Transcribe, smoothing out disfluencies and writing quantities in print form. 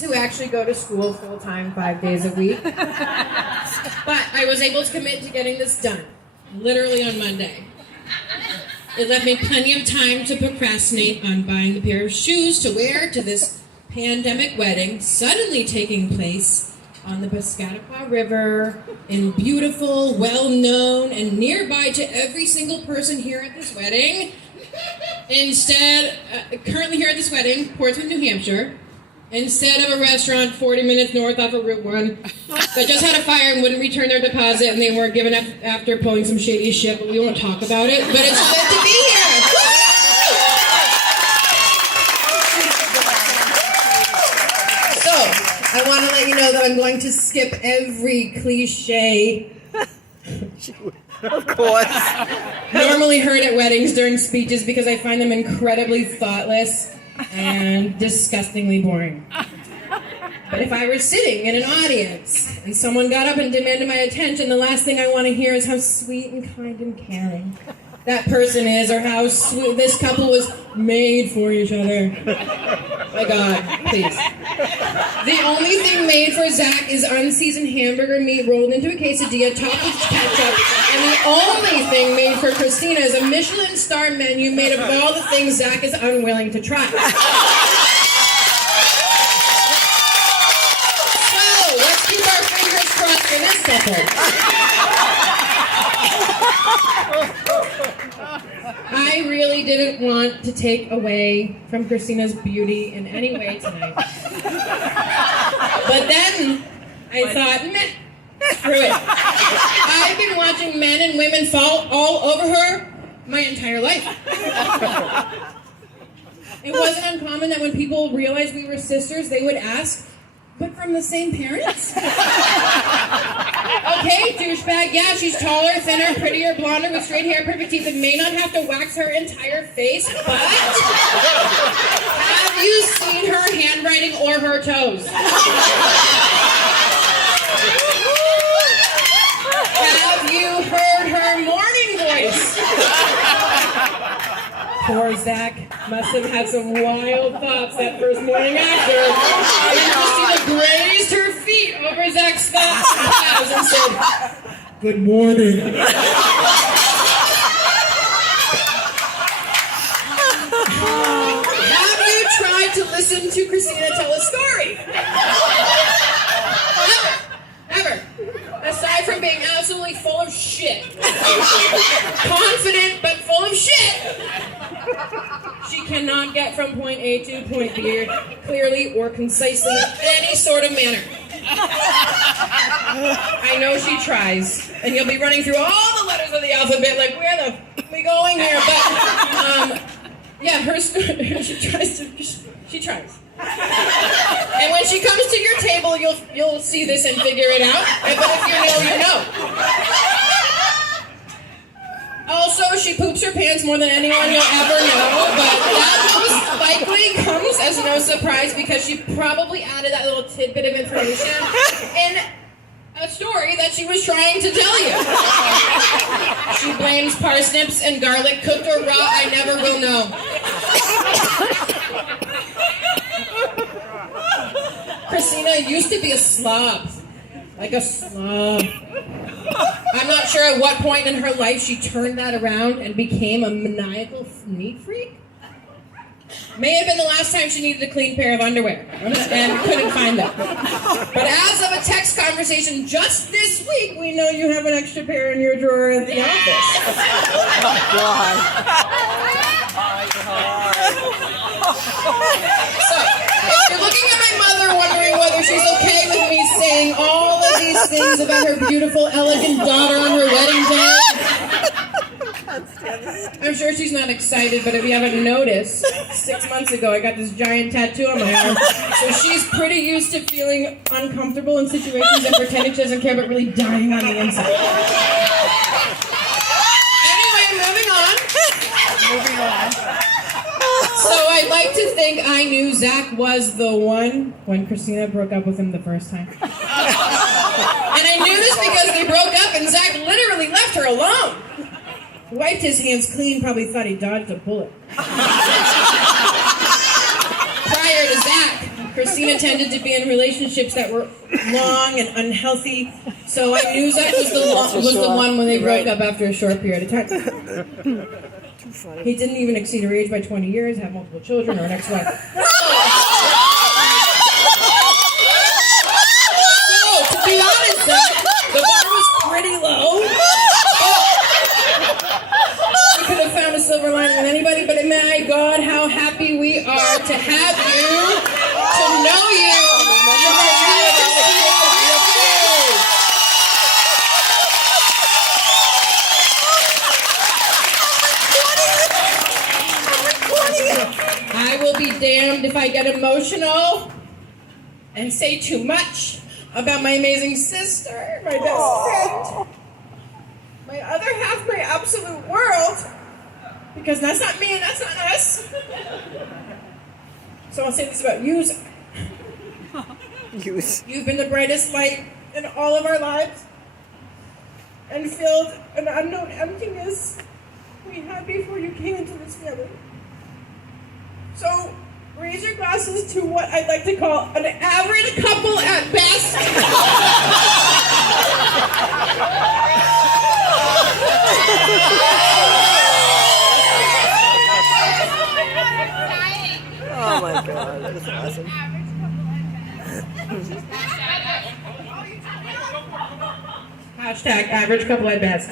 who actually go to school full-time 5 days a week. But I was able to commit to getting this done, literally on Monday. It left me plenty of time to procrastinate on buying the pair of shoes to wear to this pandemic wedding suddenly taking place on the Piscataqua River in beautiful, well-known, and nearby to every single person here at this wedding. Instead, currently here at this wedding, Portsmouth, New Hampshire, instead of a restaurant 40 minutes north off of Route 1 that just had a fire and wouldn't return their deposit and they weren't given up after pulling some shady shit, but we won't talk about it. But it's good to be here. So, I want to let you know that I'm going to skip every cliche Of course. normally heard at weddings during speeches because I find them incredibly thoughtless and disgustingly boring. But if I were sitting in an audience and someone got up and demanded my attention, the last thing I want to hear is how sweet and kind and caring that person is, or how sweet this couple was made for each other. My God, please. The only thing made for Zach is unseasoned hamburger meat rolled into a quesadilla topped with ketchup, and the only thing made for Christina is a Michelin star menu made of all the things Zach is unwilling to try. So, let's keep our fingers crossed for this couple. I really didn't want to take away from Christina's beauty in any way tonight. But then I thought, meh, screw it. I've been watching men and women fall all over her my entire life. It wasn't uncommon that when people realized we were sisters, they would ask, but from the same parents? Okay, douchebag, yeah, she's taller, thinner, prettier, blonder, with straight hair, perfect teeth, and may not have to wax her entire face, but have you seen her handwriting or her toes? Have you heard her morning voice? Poor Zach must have had some wild thoughts that first morning after. And Christina grazed her feet over Zach's thighs and said, "Good morning." Have you tried to listen to Christina tell a story? Never. Aside from being absolutely full of shit. Confident, but full of shit. She cannot get from point A to point B clearly or concisely in any sort of manner. I know she tries, and you'll be running through all the letters of the alphabet like, where the f*** are we going here? But, yeah, her story, she tries. And when she comes to your table, you'll see this and figure it out. But if you know, you know. Also, she poops her pants more than anyone you'll ever know, but that most likely comes as no surprise because she probably added that little tidbit of information in a story that she was trying to tell you. She blames parsnips and garlic, cooked or raw, I never will know. Christina used to be a slob. Like a slob. I'm not sure at what point in her life she turned that around and became a maniacal neat freak. May have been the last time she needed a clean pair of underwear and couldn't find them. But as of a text conversation just this week, we know you have an extra pair in your drawer at the office. Oh, God. So, if you're looking at my mother wondering whether she's okay with me saying all of these things about her beautiful, elegant daughter on her wedding day, I'm sure she's not excited, but if you haven't noticed, 6 months ago I got this giant tattoo on my arm, so she's pretty used to feeling uncomfortable in situations and pretending she doesn't care, but really dying on the inside. Anyway, moving on. So I'd like to think I knew Zach was the one when Christina broke up with him the first time. And I knew this because they broke up and Zach literally left her alone. Wiped his hands clean, probably thought he dodged a bullet. Prior to Zach, Christina tended to be in relationships that were long and unhealthy, so I knew Zach was the one when they broke up after a short period of time. He didn't even exceed her age by 20 years, have multiple children, or an ex-wife. So, to be honest, Zach, the bar was pretty low. We could have found a silver lining with anybody, but my God, how happy we are to have you, to know you, I will be damned if I get emotional and say too much about my amazing sister, my best friend, my other half, my absolute world, because that's not me and that's not us. So I'll say this about you, Zach. You've been the brightest light in all of our lives and filled an unknown emptiness we had before you came into this family. So raise your glasses to what I'd like to call an average couple at best. Oh my God, that is awesome. Hashtag average couple at best.